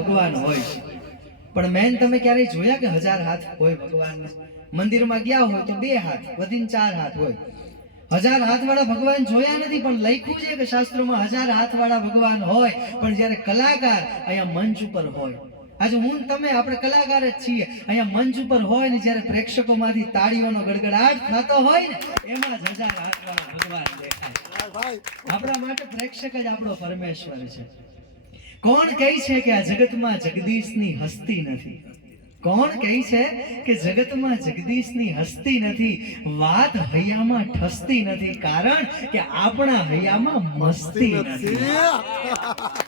ભગવાન હોય છે, પણ મેન તમે ક્યારેય જોયા કે 1000 હાથ હોય ભગવાન? મંદિરમાં ગયા હોય તો 2 હાથ વધીને 4 હાથ હોય. 1000 હાથ વાળા ભગવાન જોયા નથી, પણ લખ્યું છે કે શાસ્ત્રોમાં 1000 હાથ વાળા ભગવાન હોય. પણ જ્યારે કલાકાર અહીંયા મંચ ઉપર હોય, આજે હું તમે આપણે કલાકાર જ છીએ, અહીંયા મંચ ઉપર હોય ને જ્યારે પ્રેક્ષકોમાંથી તાળીઓનો ગડગડાટ થતો હોય ને, એમાં જ 1000 હાથ વાળા ભગવાન દેખાય. આપણા માટે પ્રેક્ષક જ આપણો પરમેશ્વર છે. કોણ કહે છે કે આ જગતમાં જગદીશની હસ્તી નથી? કોણ કહે છે કે જગતમાં જગદીશની હસ્તી નથી? વાત હૈયામાં ઠસતી નથી, કારણ કે આપણા હૈયામાં મસ્તી નથી.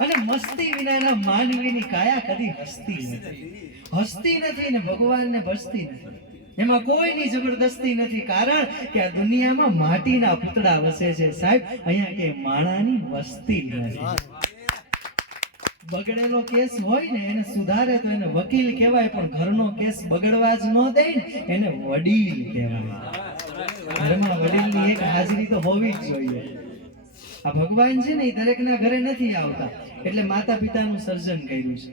અને મસ્તી વિનાના માનવીની કાયા કદી હસતી નથી. હસતી નથી ને ભગવાનને ભસતી નથી. એમાં કોઈની જબરદસ્તી નથી, કારણ કે આ દુનિયામાં માટીના પૂતળા વસે છે સાહેબ. અહીંયા કે માણાની વસ્તી નથી. બગડેલો કેસ હોય ને એને સુધારે તો એને વકીલ કહેવાય, પણ ઘરનો કેસ બગડવા જ ન દે ને એને વડીલ કહેવાય. ઘરમાં વડીલની એક હાજરી તો હોવી જ જોઈએ. આ ભગવાન છે ને એ દરેકના ઘરે નથી આવતા, એટલે માતા પિતાનું સર્જન કર્યું છે.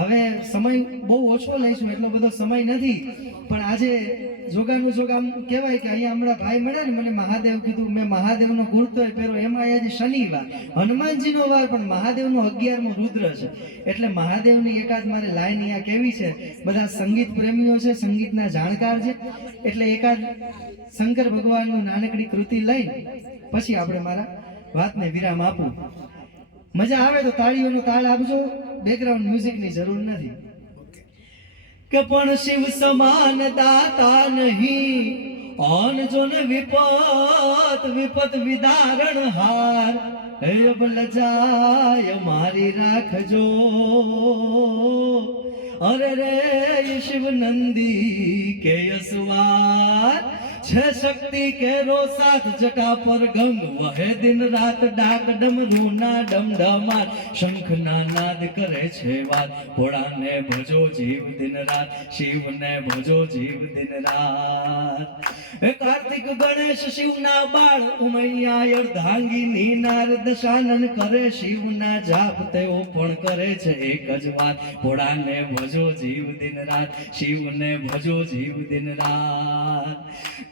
હવે સમય બહુ ઓછો લઈશું, એટલો બધો સમય નથી, પણ આજે જોગાનું જોગ આમ કહેવાય કે અહીંયા હમણાં ભાઈ મળ્યા ને, મને મહાદેવ કીધું. મેં મહાદેવનો કુર્તોય પહેરો, એમાં આજે શનિવાર હનુમાનજીનો વાર, પણ મહાદેવનો 11મો રુદ્ર છે. એટલે મહાદેવની એકાદ મારે લાઈન અહીંયા કેવી છે. બધા સંગીત પ્રેમીઓ છે, સંગીતના જાણકાર છે, એટલે એકાદ શંકર ભગવાનનું નાનકડી કૃતિ લઈને પછી આપણે મારા વાતને વિરામ આપું. મજા આવે તો તાળીઓનો તાળ આપજો, બેકગ્રાઉન્ડ મ્યુઝિકની જરૂર નથી. કે પણ શિવ સમાન દાતા નહીં, ઓન જો ને વિપત વિદારણ હાર. હે અબલ જાય મારી રાખજો, અરે રે શિવ નંદી કે યસવાર. છે શક્તિ કેરો સાથ જટા પર ગંગ વહે, દિન રાત ડાક ડમરૂના ડમડમાર. શંખના નાદ કરે છે વાત, ભોળાને ભજો જીવ દિન રાત, શિવને ભજો જીવ દિન રાત. હે કાર્તિક ગણેશ શિવના બાળ, ઉમૈયા અર્ધાંગીની નાર. દશાનન કરે શિવના જાપ, તેઓ પણ કરે છે એક જ વાત, ભોળાને ભજો જીવ દિન રાત, શિવને ભજો જીવ દિન રાત.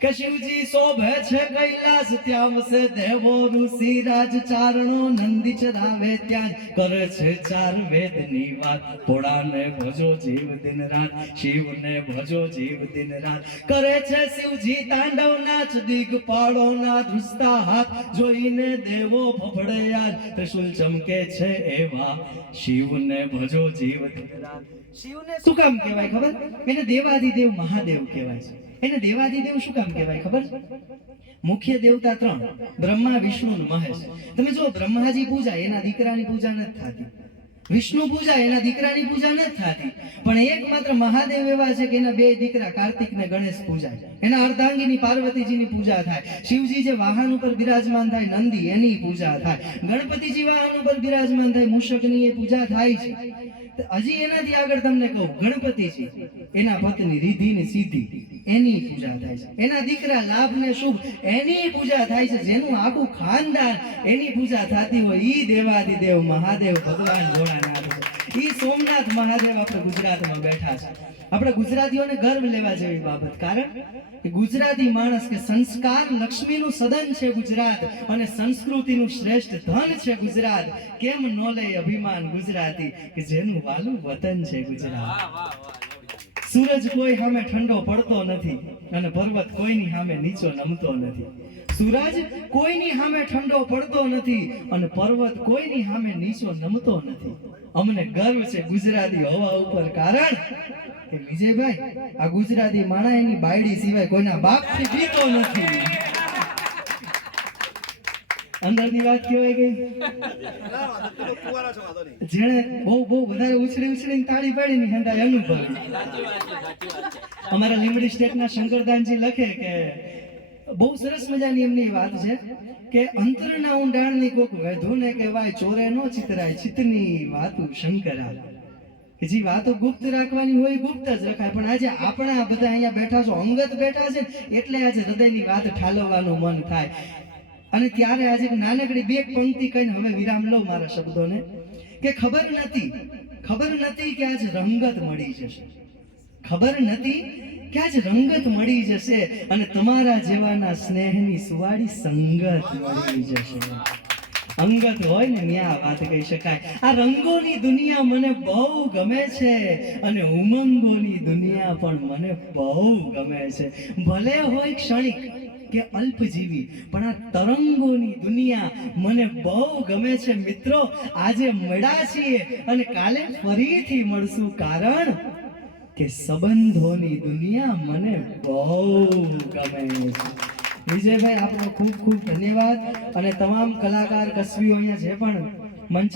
કે શિવજી શોભે છે કૈલાસ, ત્યાં વસે દેવો ઋષિ રાજ. ચારણો નંદી ચરાવે ત્યાં કરે છે 4 વેદની વાત, ભોળાને ભજો જીવ દિન રાત, શિવને ભજો જીવ દિન રાત. કરે છે શિવજી તાંડવ નાચ, દિગપાળો ના ધ્રુસતા હાથ, જોઈને દેવો ફફડે યાર. ત્રિશુલ ચમકે છે એવા, શિવને ભજો જીવ દિન રાત. શિવને શું કામ કહેવાય ખબર? એને દેવાધિદેવ મહાદેવ કહેવાય છે. એને દેવાધિદેવ શું કામ કહેવાય ખબર છે? મુખ્ય દેવતા 3, બ્રહ્મા વિષ્ણુ અને મહેશ. તમે જો બ્રહ્માજી પૂજા એના દીકરાની પૂજા નથી થતી, વિષ્ણુ પૂજા એના દીકરાની પૂજા નથી થતી, પણ એકમાત્ર મહાદેવ એવા છે કે એના 2 દીકરા કાર્તિક ને ગણેશ પૂજાય, એના અર્ધાંગીની પાર્વતીજીની પૂજા થાય. શિવજી જે વાહન ઉપર બિરાજમાન થાય નંદી, એની પૂજા થાય. ગણપતિજી વાહન ઉપર બિરાજમાન થાય મૂષકની, એ પૂજા થાય છે. હજી એનાથી આગળ તમને કહું, ગણપતિજી એના પત્ની રિદ્ધિ ને સિદ્ધિ, એની પૂજા થાય છે. એના દીકરા લાભ ને શુભ, એની પૂજા થાય છે. જેનું આખું ખાનદાન એની પૂજા થતી હોય, ઈ દેવાધિદેવ મહાદેવ ભગવાન ભોળાનાથ છે. ઈ સોમનાથ મહાદેવ આપણે ગુજરાતમાં બેઠા છે. આપણે ગુજરાતીઓને ગર્વ લેવા જેવી બાબત, કારણ કે ગુજરાતી માણસ કે સંસ્કાર લક્ષ્મીનું સદન છે ગુજરાત, અને સંસ્કૃતિનું શ્રેષ્ઠ ધન છે ગુજરાત. કેમ ન લે અભિમાન ગુજરાતી કે જેનું વાલું વતન છે ગુજરાત. સૂરજ કોઈ સામે ઠંડો પડતો નથી, અને પર્વત કોઈની સામે નીચો નમતો નથી. સૂરજ કોઈની સામે ઠંડો પડતો નથી, અને પર્વત કોઈની સામે નીચો નમતો નથી. અમને ગર્વ છે ગુજરાતી હોવા ઉપર, કારણ કે વિજયભાઈ આ ગુજરાતી માણા એની બાયડી સિવાય કોઈના બાપથી બીતો નથી. અંદરની વાત કહેવાય ગઈ. જેણે બહુ વધારે ઉછળીને તાળી પાડીને હેંડા અનુભવ. અમારા લીંબડી સ્ટેટના શંકરદાનજી લખે કે બહુ સરસ મજાની એમની વાત છે કે અંતરના ઊંડાણની કોક વેધુને કહેવાય, ચોરે નો ચિતરાય, ચિતની વાતું શંકરા. કે જે વાતો ગુપ્ત રાખવાની હોય ગુપ્ત જ રખાય. પણ આજે આપણા બધા અહીંયા બેઠા છો, અંગત બેઠા છે, એટલે આજે હૃદયની વાત ઠાલવવાનું મન થાય. અને ત્યારે આજે નાનકડી 2 પંક્તિ કહીને હવે વિરામ લઉં મારા શબ્દોને, કે ખબર નથી ખબર નથી કે આજ રંગત મળી જશે, ખબર નથી કે આજ રંગત મળી જશે અને તમારા જેવાના સ્નેહની સુવાળી સંગત મળી જશે. અંગત હોય ને ત્યાં વાત કહી શકાય. આ રંગોની દુનિયા મને બહુ ગમે છે અને ઉમંગોની દુનિયા પણ મને બહુ ગમે છે. ભલે હોય ક્ષણિક કે અલ્પજીવી, પણ આ તરંગોની દુનિયા મને બહુ ગમે છે. મિત્રો, આજે મળ્યા છીએ અને કાલે ફરીથી મળશું, કારણ કે સંબંધોની દુનિયા મને બહુ ગમે છે. વિજયભાઈ, આપનો ખૂબ ખૂબ ધન્યવાદ અને તમામ કલાકાર કસબીઓ અહીંયા જે પણ મંચ